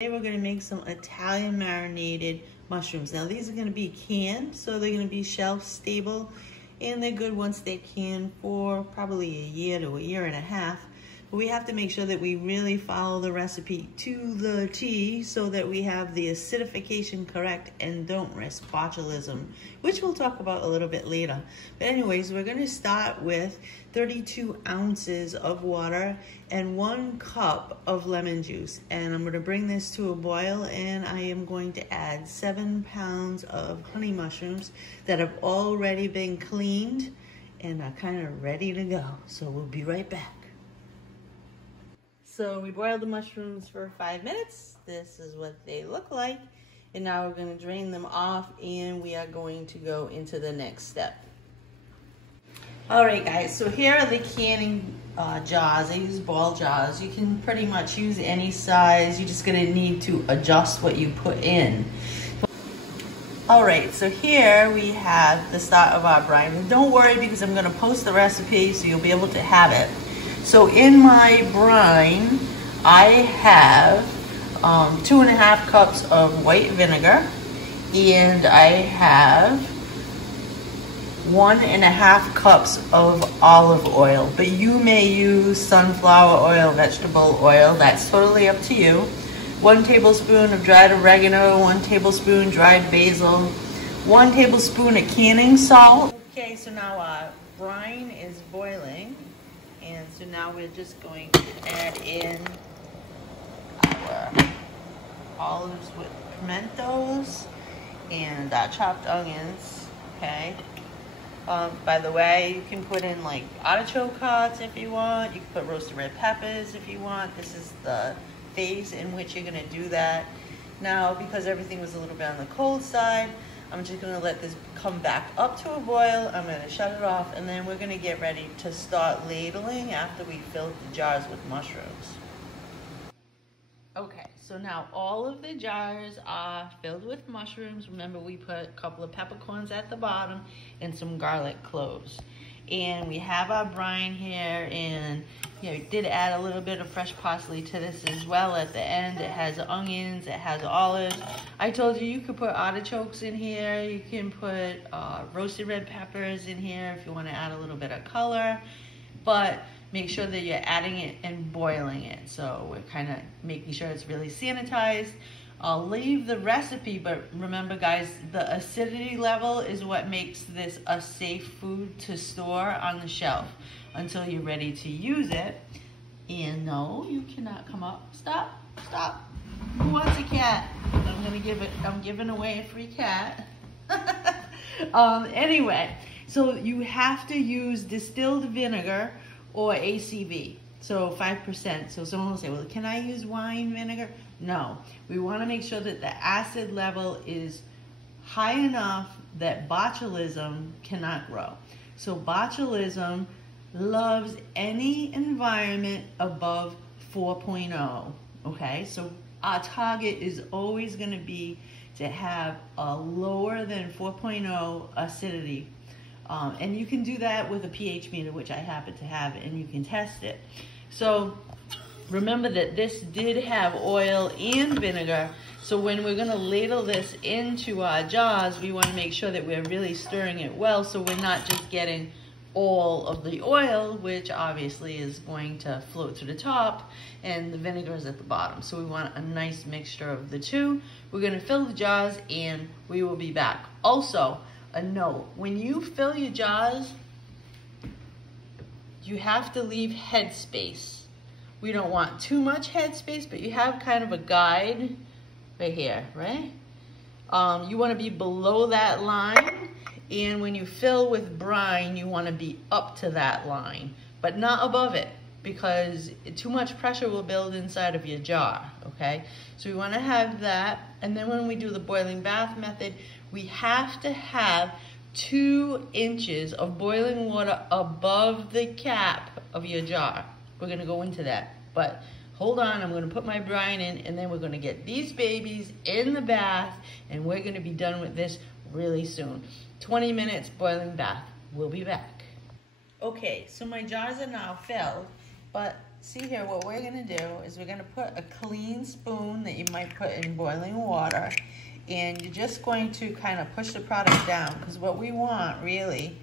Today we're going to make some Italian marinated mushrooms. Now these are going to be canned, so they're going to be shelf stable, and they're good once they're canned for probably a year to a year and a half. But we have to make sure that we really follow the recipe to the T so that we have the acidification correct and don't risk botulism, which we'll talk about a little bit later. But anyways, we're going to start with 32 ounces of water and 1 cup of lemon juice. And I'm going to bring this to a boil, and I am going to add 7 pounds of honey mushrooms that have already been cleaned and are kind of ready to go. So we'll be right back. So we boiled the mushrooms for 5 minutes. This is what they look like. And now we're going to drain them off, and we are going to go into the next step. All right, guys, so here are the canning jars. I use ball jars. You can pretty much use any size. You're just going to need to adjust what you put in. All right, so here we have the start of our brine. And don't worry, because I'm going to post the recipe so you'll be able to have it. So in my brine, I have 2.5 cups of white vinegar, and I have 1.5 cups of olive oil. But you may use sunflower oil, vegetable oil, that's totally up to you. 1 tablespoon of dried oregano, 1 tablespoon dried basil, 1 tablespoon of canning salt. Okay, so now our brine is boiling. And so now we're just going to add in our olives with pimentos and chopped onions, okay? By the way, you can put in like artichoke hearts if you want. You can put roasted red peppers if you want. This is the phase in which you're gonna do that. Now, because everything was a little bit on the cold side, I'm just gonna let this come back up to a boil. I'm gonna shut it off, and then we're gonna get ready to start ladling after we fill the jars with mushrooms. Okay, so now all of the jars are filled with mushrooms. Remember, we put a couple of peppercorns at the bottom and some garlic cloves. And we have our brine here, and you know, did add a little bit of fresh parsley to this as well at the end. It has onions, it has olives. I told you you could put artichokes in here. You can put roasted red peppers in here if you want to add a little bit of color. But make sure that you're adding it and boiling it. So we're kind of making sure it's really sanitized. I'll leave the recipe, but remember guys, the acidity level is what makes this a safe food to store on the shelf until you're ready to use it. And no, you cannot come up. Stop, stop. Who wants a cat? I'm giving away a free cat. Anyway, so you have to use distilled vinegar or ACV. So 5%. So someone will say, well, can I use wine vinegar? No, we want to make sure that the acid level is high enough that botulism cannot grow. So botulism loves any environment above 4.0, okay? So our target is always going to be to have a lower than 4.0 acidity. And you can do that with a pH meter, which I happen to have, and you can test it. So remember that this did have oil and vinegar, so when we're going to ladle this into our jars, we want to make sure that we're really stirring it well so we're not just getting all of the oil, which obviously is going to float to the top, and the vinegar is at the bottom. So we want a nice mixture of the two. We're going to fill the jars, and we will be back. Also, a note, when you fill your jars, you have to leave headspace. We don't want too much headspace, but you have kind of a guide right here, right? You want to be below that line, and when you fill with brine, you want to be up to that line, but not above it, because too much pressure will build inside of your jar, okay? So we want to have that, and then when we do the boiling bath method, we have to have 2 inches of boiling water above the cap of your jar. We're going to go into that, but hold on, I'm going to put my brine in, and then we're going to get these babies in the bath, and we're going to be done with this really soon. 20 minutes boiling bath. We'll be back. Okay, so my jars are now filled, but see here, what we're gonna do is we're gonna put a clean spoon that you might put in boiling water, and you're just going to kind of push the product down, because what we want really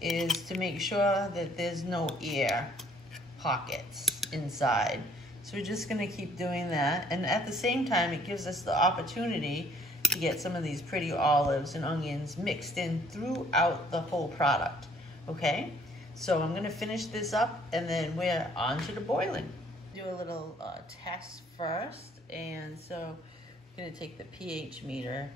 is to make sure that there's no air pockets inside. So we're just gonna keep doing that, and at the same time it gives us the opportunity to get some of these pretty olives and onions mixed in throughout the whole product, okay? So I'm gonna finish this up and then we're on to the boiling. Do a little test first, and so I'm gonna take the pH meter,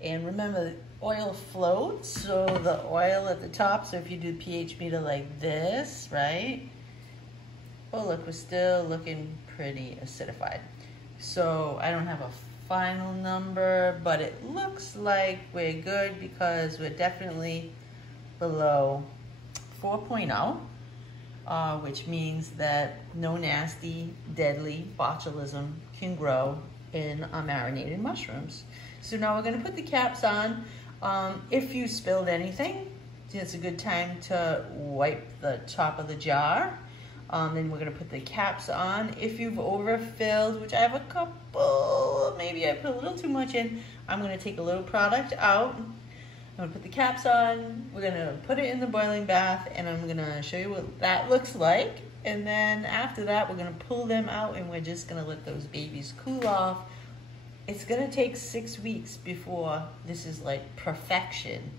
and remember oil floats, so the oil at the top, so if you do the pH meter like this, right? Oh look, we're still looking pretty acidified. So I don't have a final number, but it looks like we're good because we're definitely below 4.0, which means that no nasty, deadly botulism can grow in our marinated mushrooms. So now we're gonna put the caps on. If you spilled anything, it's a good time to wipe the top of the jar. Then we're gonna put the caps on. If you've overfilled, which I have a couple, maybe I put a little too much in, I'm gonna take a little product out. I'm gonna put the caps on, we're gonna put it in the boiling bath, and I'm gonna show you what that looks like. And then after that, we're gonna pull them out and we're just gonna let those babies cool off. It's gonna take 6 weeks before this is like perfection.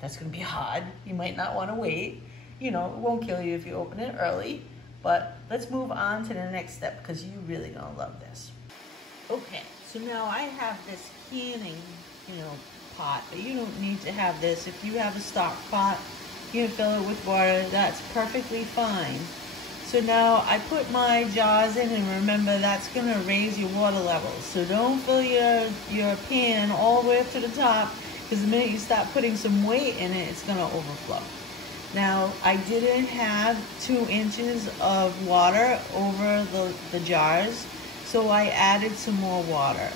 That's gonna be hard. You might not wanna wait. You know, it won't kill you if you open it early. But let's move on to the next step because you really gonna love this. Okay, so now I have this canning, pot, but you don't need to have this. If you have a stock pot, you can fill it with water, that's perfectly fine. So now I put my jars in, and remember that's gonna raise your water levels. So don't fill your pan all the way up to the top, because the minute you start putting some weight in it, it's gonna overflow. Now, I didn't have 2 inches of water over the jars, so I added some more water.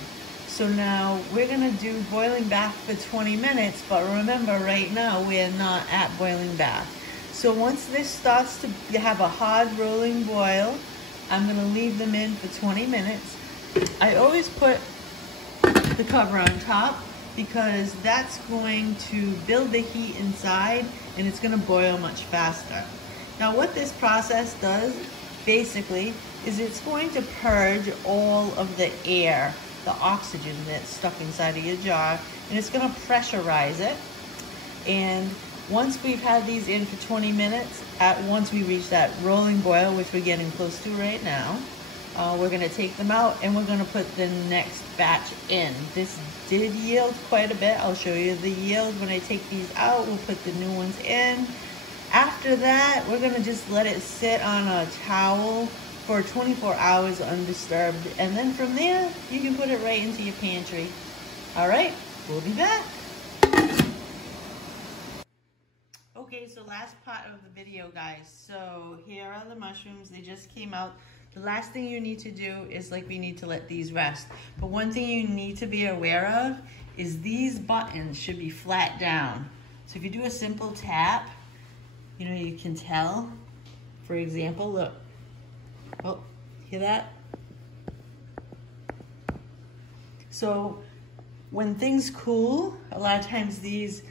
So now we're gonna do boiling bath for 20 minutes, but remember right now we're not at boiling bath. So once this starts to have a hard rolling boil, I'm gonna leave them in for 20 minutes. I always put the cover on top because that's going to build the heat inside and it's gonna boil much faster. Now what this process does basically is it's going to purge all of the air, the oxygen that's stuck inside of your jar, and it's gonna pressurize it. And once we've had these in for 20 minutes, once we reach that rolling boil, which we're getting close to right now, we're gonna take them out and we're gonna put the next batch in. This did yield quite a bit. I'll show you the yield when I take these out. We'll put the new ones in. After that, we're gonna just let it sit on a towel for 24 hours undisturbed. And then from there, you can put it right into your pantry. All right, we'll be back. Okay, so last part of the video, guys. So here are the mushrooms. They just came out. The last thing you need to do is we need to let these rest. But one thing you need to be aware of is these buttons should be flat down. So if you do a simple tap, you can tell. For example, look. Oh, hear that? So when things cool, a lot of times these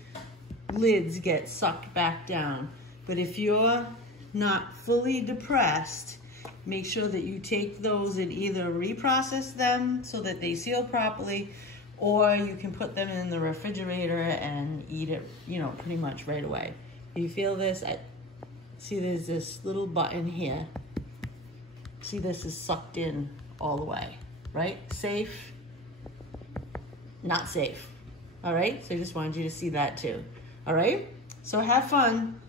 lids get sucked back down. But if you're not fully depressed, make sure that you take those and either reprocess them so that they seal properly, or you can put them in the refrigerator and eat it, pretty much right away. You feel this? See, there's this little button here. See, this is sucked in all the way, right? Safe, not safe. All right, so I just wanted you to see that too. All right, so have fun.